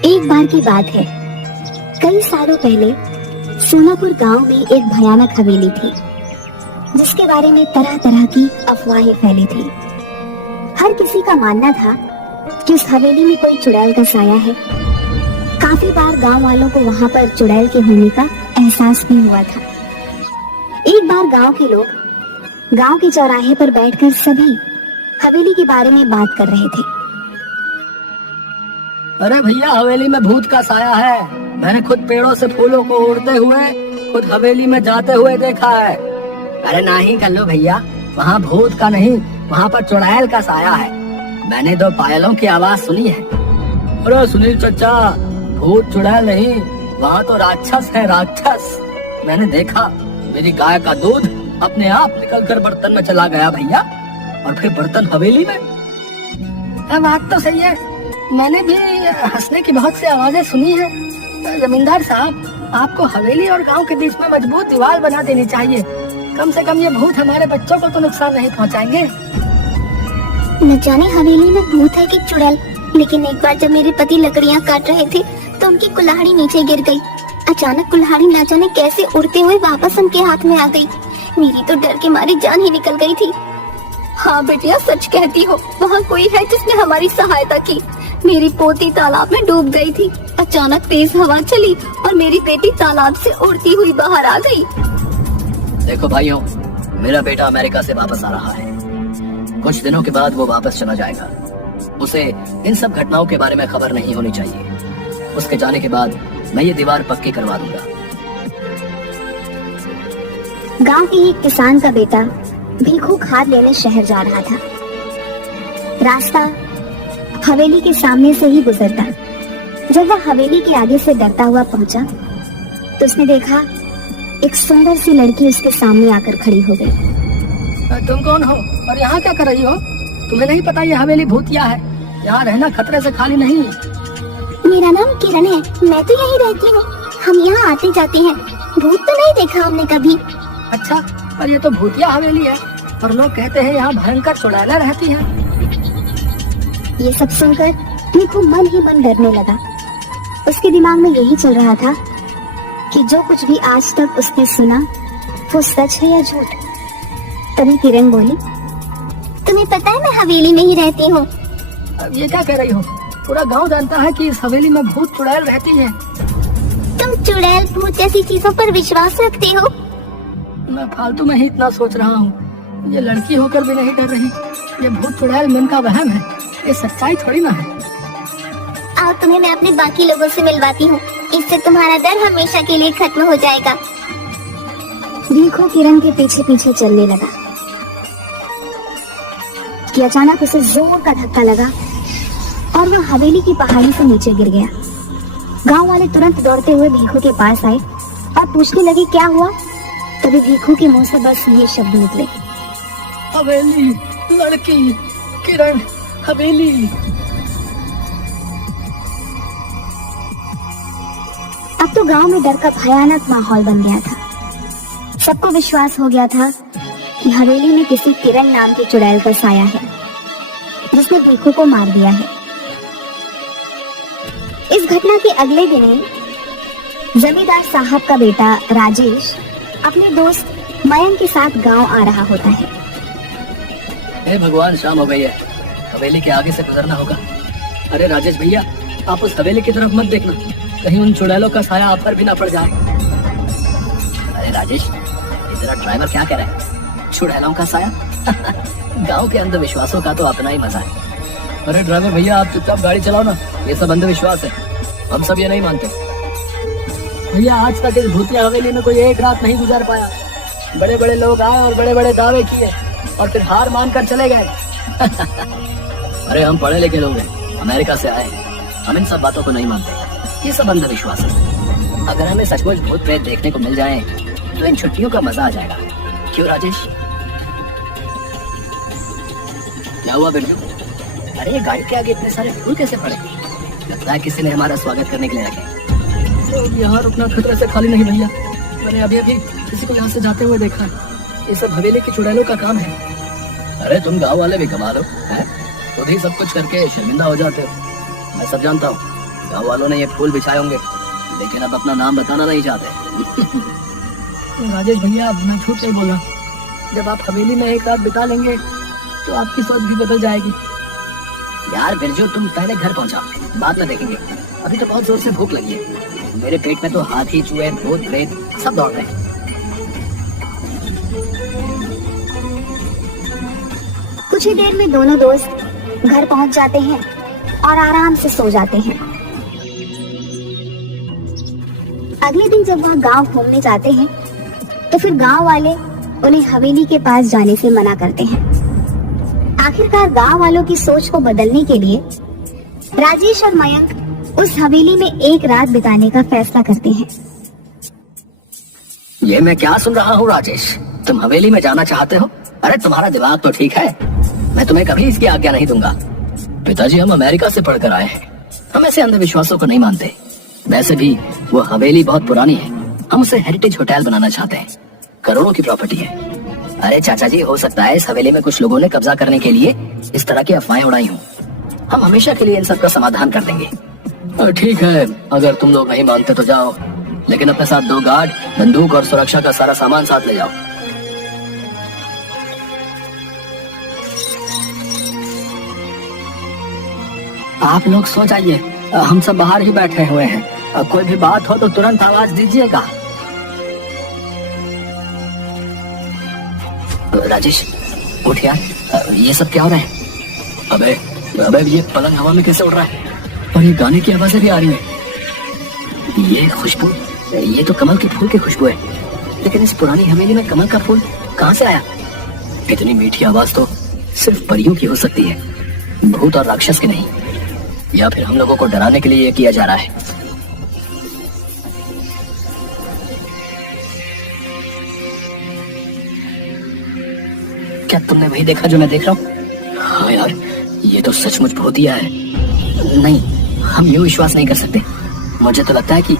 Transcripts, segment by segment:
एक बार की बात है, कई सालों पहले सोनापुर गांव में एक भयानक हवेली थी, जिसके बारे में तरह तरह की अफवाहें फैली थी। हर किसी का मानना था कि उस हवेली में कोई चुड़ैल का साया है। काफी बार गांव वालों को वहां पर चुड़ैल के होने का एहसास भी हुआ था। एक बार गांव के लोग गांव के चौराहे पर बैठकर सभी हवेली के बारे में बात कर रहे थे। अरे भैया, हवेली में भूत का साया है। मैंने खुद पेड़ों से फूलों को उड़ते हुए खुद हवेली में जाते हुए देखा है। अरे नहीं कल्लू भैया, वहाँ भूत का नहीं, वहाँ पर चुड़ैल का साया है। मैंने 2 पायलों की आवाज सुनी है। अरे सुनील चचा, भूत चुड़ैल नहीं, वहाँ तो राक्षस है, राक्षस। मैंने देखा, मेरी गाय का दूध अपने आप निकल कर बर्तन में चला गया भैया, और फिर बर्तन हवेली में। बात तो सही है, मैंने भी हंसने की बहुत सी आवाजें सुनी है। जमींदार साहब, आपको हवेली और गांव के बीच में मजबूत दीवार बना देनी चाहिए। कम से कम ये भूत हमारे बच्चों को तो नुकसान नहीं पहुंचाएंगे। न जाने हवेली में भूत है कि चुड़ैल, लेकिन एक बार जब मेरे पति लकड़ियां काट रहे थे तो उनकी कुल्हाड़ी नीचे गिर गई। अचानक कुल्हाड़ी न जाने कैसे उड़ते हुए वापस उनके हाथ में आ गई। मेरी तो डर के मारे जान ही निकल गई थी। हाँ बेटिया, सच कहती हो, वहाँ कोई है जिसने हमारी सहायता की। मेरी पोती तालाब में डूब गई थी। अचानक तेज हवा चली और मेरी बेटी तालाब से उड़ती हुई बाहर आ गई। देखो भाइयों, मेरा बेटा अमेरिका से वापस आ रहा है। कुछ दिनों के बाद वो वापस चला जाएगा। उसे इन सब घटनाओं के बारे में खबर नहीं होनी चाहिए। उसके जाने के बाद मैं ये दीवार पक्की करवा दूंगा। गांव के एक किसान का बेटा भीखू खाद लेने शहर जा रहा था। रास्ता हवेली के सामने से ही गुजरता। जब वह हवेली के आगे से डरता हुआ पहुंचा तो उसने देखा एक सुंदर सी लड़की उसके सामने आकर खड़ी हो गई। तुम कौन हो और यहाँ क्या कर रही हो? तुम्हें नहीं पता ये हवेली भूतिया है, यहाँ रहना खतरे से खाली नहीं। मेरा नाम किरण है, मैं तो यहीं रहती हूँ। हम यहाँ आते जाते हैं, भूत तो नहीं देखा हमने कभी। अच्छा, पर ये तो भूतिया हवेली है और लोग कहते हैं यहाँ भयंकर चुड़ैलें रहती हैं। ये सब सुनकर भीखू मन ही मन डरने लगा। उसके दिमाग में यही चल रहा था कि जो कुछ भी आज तक उसने सुना वो सच है या झूठ। तभी किरण बोली, तुम्हें पता है मैं हवेली में ही रहती हूँ। ये क्या कह रही हो? पूरा गांव जानता है कि इस हवेली में भूत चुड़ैल रहती है। तुम चुड़ैल भूत जैसी चीजों पर विश्वास रखते हो? मैं फालतू में ही इतना सोच रहा हूँ। ये लड़की होकर भी नहीं डर रही। ये भूत चुड़ैल मन का वहम है, ये सच्चाई थोड़ी ना है। आओ तुम्हें मैं अपने बाकी लोगों से मिलवाती हूँ, इससे तुम्हारा डर हमेशा के लिए खत्म हो जाएगा। भीखू किरण के पीछे पीछे चलने लगा कि अचानक उसे जोर का धक्का लगा और वो हवेली की पहाड़ी से नीचे गिर गया। गांव वाले तुरंत दौड़ते हुए भीखू के पास आए और पूछने लगे क्या हुआ। तभी भीखू के मुंह से बस ये शब्द निकले, हवेली, लड़की, किरण, हवेली। अब तो गांव में डर का भयानक माहौल बन गया था। सबको विश्वास हो गया था कि हवेली में किसी किरण नाम की चुड़ैल का साया है, जिसने भीखू को मार दिया है। इस घटना के अगले दिन ही जमींदार साहब का बेटा राजेश अपने दोस्त मयंक के साथ गांव आ रहा होता है। हे भगवान, शाम हो गई है, हवेली के आगे से गुजरना होगा। अरे राजेश भैया, आप उस हवेली की तरफ मत देखना, कहीं उन चुड़ैलों का साया आप पर भी ना पड़ जाए। अरे राजेश, ये तेरा ड्राइवर क्या कह रहा है? चुड़ैलों का साया? गांव के अंधविश्वासों का तो अपना ही मजा है। अरे ड्राइवर भैया, आप चुपचाप गाड़ी चलाओ ना, ये सब अंधविश्वास है, हम सब ये नहीं मानते। भैया, आज तक इस भूतिया हवेली में कोई एक रात नहीं गुजार पाया। बड़े बड़े लोग आए और बड़े बड़े दावे किए और फिर हार मान कर चले गए। अरे हम पढ़े लिखे लोग हैं, अमेरिका से आए, हम इन सब बातों को नहीं मानते। ये सब अंधविश्वास है। अगर हमें सचमुच भूत प्रेत देखने को मिल जाए तो इन छुट्टियों का मजा आ जाएगा। क्यों राजेश? क्या हुआ बिरजू? अरे ये गाड़ी के आगे इतने सारे फूल कैसे पड़े? लगता है किसी ने हमारा स्वागत करने के लिए रखे। तो यहाँ रुकना खतरे से खाली नहीं भैया। मैंने अभी अभी किसी को यहाँ से जाते हुए देखा है। ये सब हवेली की चुड़ैलों का काम है। अरे तुम गांव वाले भी कमाल हो, हैं? खुद ही सब कुछ करके शर्मिंदा हो जाते हो। मैं सब जानता हूँ। गाँव वालों ने ये फूल बिछाए होंगे, लेकिन अब अपना नाम बताना नहीं चाहते। तो राजेश भैया, मैं झूठ नहीं बोल रहा। जब आप हवेली में एक रात बिता लेंगे तो आपकी सोच भी बदल जाएगी। यार बिरजू, तुम पहले घर पहुंचा, बाद में देखेंगे। अभी तो बहुत जोर से भूख लगी है। मेरे पेट में तो हाथी, चूहे, भूत, प्रेत सब दौड़ रहे हैं। कुछ ही देर में दोनों दोस्त घर पहुंच जाते हैं और आराम से सो जाते हैं। अगले दिन जब वह गांव घूमने जाते हैं तो फिर गांव वाले उन्हें हवेली के पास जाने से मना करते हैं। आखिरकार गांव वालों की सोच को बदलने के लिए राजेश और मयंक उस हवेली में एक रात बिताने का फैसला करते हैं। ये मैं क्या सुन रहा हूँ राजेश, तुम हवेली में जाना चाहते हो? अरे तुम्हारा दिमाग तो ठीक है, मैं तुम्हें कभी इसकी आज्ञा नहीं दूंगा। पिताजी, हम अमेरिका से पढ़कर आए हैं, हम ऐसे अंधविश्वासों को नहीं मानते। वैसे भी वो हवेली बहुत पुरानी है, हम उसे हेरिटेज होटल बनाना चाहते हैं। करोड़ों की प्रॉपर्टी है। अरे चाचा जी, हो सकता है इस हवेली में कुछ लोगों ने कब्जा करने के लिए इस तरह की अफवाहें उड़ाई हों। हम हमेशा के लिए इन सब का समाधान कर देंगे। ठीक है, अगर तुम लोग नहीं मानते तो जाओ, लेकिन अपने साथ 2 गार्ड, बंदूक और सुरक्षा का सारा सामान साथ ले जाओ। आप लोग सो जाइए, हम सब बाहर ही बैठे हुए हैं। कोई भी बात हो तो तुरंत आवाज दीजिएगा। राजेश उठ यार, ये सब क्या हो रहा है? अबे अबे, ये पलंग हवा में कैसे उड़ रहा है? और ये गाने की आवाजें भी आ रही हैं। ये खुशबू, ये तो कमल के फूल की खुशबू है। लेकिन इस पुरानी हवेली में कमल का फूल कहाँ से आया? इतनी मीठी आवाज तो सिर्फ परियों की हो सकती है, भूत और राक्षस की नहीं। या फिर हम लोगों को डराने के लिए ये किया जा रहा है। क्या तुमने वही देखा जो मैं देख रहा हूँ? हाँ यार, ये तो सचमुच भूतिया है। नहीं, हम यूं विश्वास नहीं कर सकते। मुझे तो लगता है कि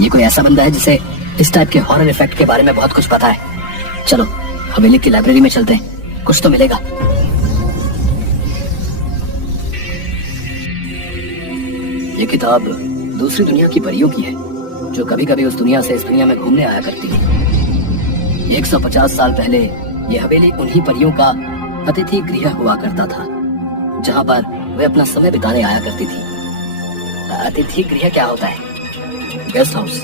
ये कोई ऐसा बंदा है जिसे इस टाइप के हॉरर इफेक्ट के बारे में बहुत कुछ पता है। चलो हवेली की लाइब्रेरी में चलते हैं, कुछ तो मिलेगा। ये किताब दूसरी दुनिया की परियों की है, जो कभी कभी उस दुनिया से इस दुनिया में घूमने आया करती है। 150 साल पहले ये हवेली उन्हीं परियों का अतिथि गृह हुआ करता था, जहाँ पर वे अपना समय बिताने आया करती थी। अतिथि गृह क्या होता है? गेस्ट हाउस,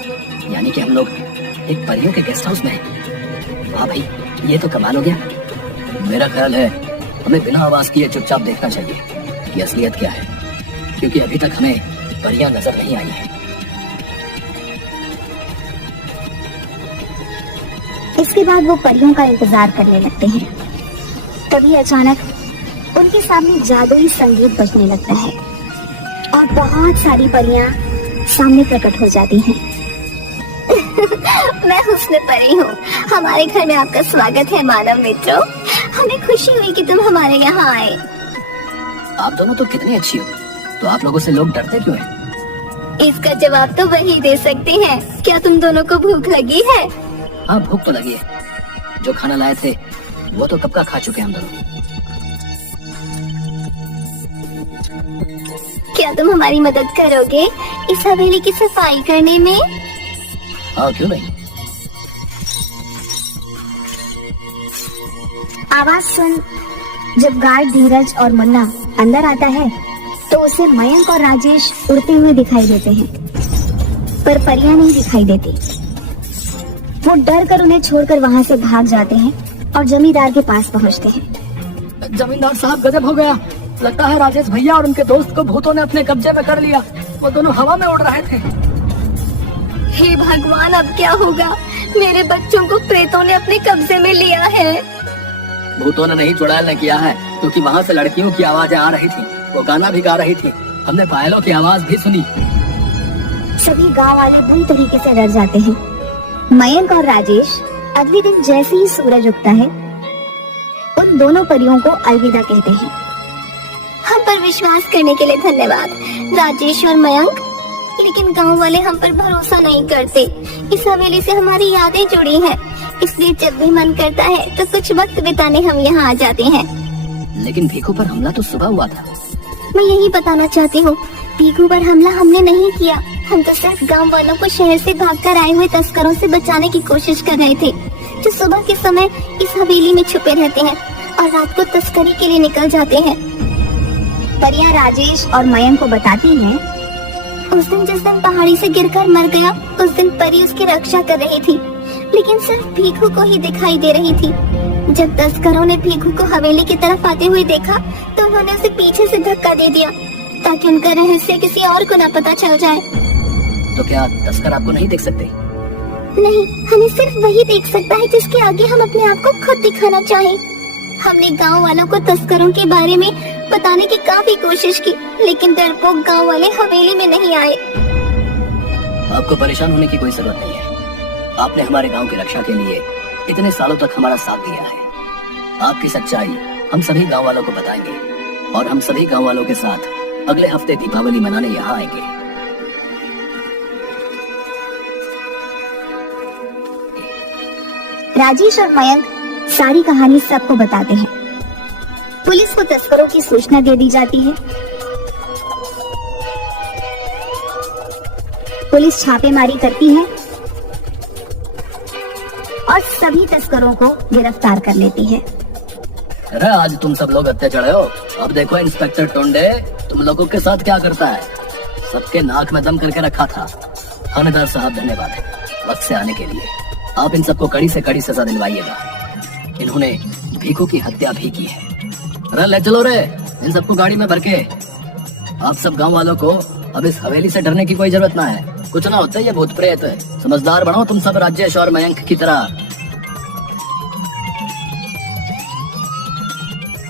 यानी कि हम लोग एक परियों के गेस्ट हाउस में हैं। वाह भाई, ये तो कमाल हो गया। मेरा ख्याल है हमें बिना आवाज किए चुपचाप देखना चाहिए कि असलियत क्या है, क्योंकि अभी तक हमें परियां नजर नहीं आई हैं। इसके बाद वो परियों का इंतजार करने लगते हैं। तभी अचानक उनके सामने जादुई संगीत बजने लगता है और बहुत सारी परियां सामने प्रकट हो जाती हैं। मैं हुस्न परी हूँ, हमारे घर में आपका स्वागत है मानव मित्रों। हमें खुशी हुई कि तुम हमारे यहाँ आए। आप दोनों तो कितनी अच्छी हो, तो आप लोगों से लोग डरते क्यों हैं? इसका जवाब तो वही दे सकते हैं। क्या तुम दोनों को भूख लगी है? हाँ, भूख तो लगी है। जो खाना लाए थे वो तो कब का खा चुके हैं हम दोनों। क्या तुम हमारी मदद करोगे इस हवेली की सफाई करने में? हाँ, क्यों नहीं। आवाज सुन जब गार्ड धीरज और मुन्ना अंदर आता है तो उसे मयंक और राजेश उड़ते हुए दिखाई देते हैं, पर परियां नहीं दिखाई देती। वो डर कर उन्हें छोड़कर वहाँ से भाग जाते हैं और जमींदार के पास पहुँचते हैं। जमींदार साहब, गजब हो गया। लगता है राजेश भैया और उनके दोस्त को भूतों ने अपने कब्जे में कर लिया। वो दोनों हवा में उड़ रहे थे। हे भगवान, अब क्या होगा? मेरे बच्चों को प्रेतों ने अपने कब्जे में लिया है। भूतों ने नहीं, चुड़ैल ने किया है, क्योंकि वहाँ से लड़कियों की आवाजें आ रही थी। वो गाना भी गा रही थी, हमने पायलों की आवाज भी सुनी। सभी गांव वाले बुरी तरीके से डर जाते हैं। मयंक और राजेश अगले दिन जैसे ही सूरज उगता है उन दोनों परियों को अलविदा कहते हैं। हम पर विश्वास करने के लिए धन्यवाद राजेश और मयंक, लेकिन गांव वाले हम पर भरोसा नहीं करते। इस हवेली से हमारी यादें जुड़ी हैं, इसलिए जब भी मन करता है तो कुछ वक्त बिताने हम यहाँ आ जाते हैं। लेकिन भीखू पर हमला तो सुबह हुआ था। मैं यही बताना चाहती हूँ भीखू पर हमला हमने नहीं किया। हम तो सिर्फ गांव वालों को शहर से भागकर आए हुए तस्करों से बचाने की कोशिश कर रहे थे, जो सुबह के समय इस हवेली में छुपे रहते हैं और रात को तस्करी के लिए निकल जाते हैं। परियां राजेश और मयंक को बताती हैं, उस दिन जिस दिन पहाड़ी से गिरकर मर गया, उस दिन परी उसकी रक्षा कर रही थी, लेकिन सिर्फ भीखू को ही दिखाई दे रही थी। जब तस्करों ने भीखू को हवेली की तरफ आते हुए देखा तो उन्होंने उसे पीछे से धक्का दे दिया ताकि उनका रहस्य किसी और को न पता चल जाए। तो क्या तस्कर आपको नहीं देख सकते? नहीं, हमें सिर्फ वही देख सकता है जिसके आगे हम अपने आप को खुद दिखाना चाहें। हमने गांव वालों को तस्करों के बारे में बताने की काफी कोशिश की, लेकिन डरपोक गांव वाले हवेली में नहीं आए। आपको परेशान होने की कोई जरूरत नहीं है। आपने हमारे गांव की रक्षा के लिए इतने सालों तक हमारा साथ दिया है। आपकी सच्चाई हम सभी गांव वालों को बताएंगे और हम सभी गांव वालों के साथ अगले हफ्ते दीपावली मनाने यहाँ आएंगे। राजेश और मयंक सारी कहानी सबको बताते हैं। पुलिस को तस्करों की सूचना दे दी जाती है। पुलिस छापेमारी करती है और सभी तस्करों को गिरफ्तार कर लेती है। अरे आज तुम सब लोग हत्या चढ़े हो। अब देखो इंस्पेक्टर टोंडे तुम लोगों के साथ क्या करता है। सबके नाक में दम करके रखा था। थानेदार साहब धन्यवाद है वक्त से आने के लिए। आप इन सबको कड़ी से कड़ी सजा दिलवाइएगा। इन्होंने भीखू की हत्या भी की है। अरे ले चलो रे इन सबको गाड़ी में भर के। आप सब गांव वालों को अब इस हवेली से डरने की कोई जरूरत ना है। कुछ ना होता ये भूत प्रेत है। समझदार बनो तुम सब राजेश और मयंक की तरह।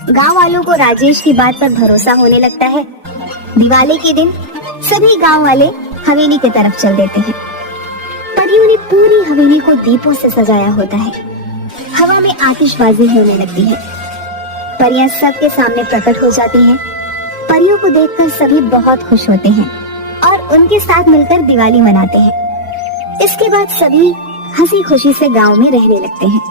गांव वालों को राजेश की बात पर भरोसा होने लगता है। दिवाली के दिन सभी गांव वाले हवेली की तरफ चल देते हैं। परियों ने पूरी हवेली को दीपों से सजाया होता है। हवा में आतिशबाजी होने लगती है। परियां सबके सामने प्रकट हो जाती हैं। परियों को देखकर सभी बहुत खुश होते हैं और उनके साथ मिलकर दिवाली मनाते हैं। इसके बाद सभी हंसी खुशी से गांव में रहने लगते हैं।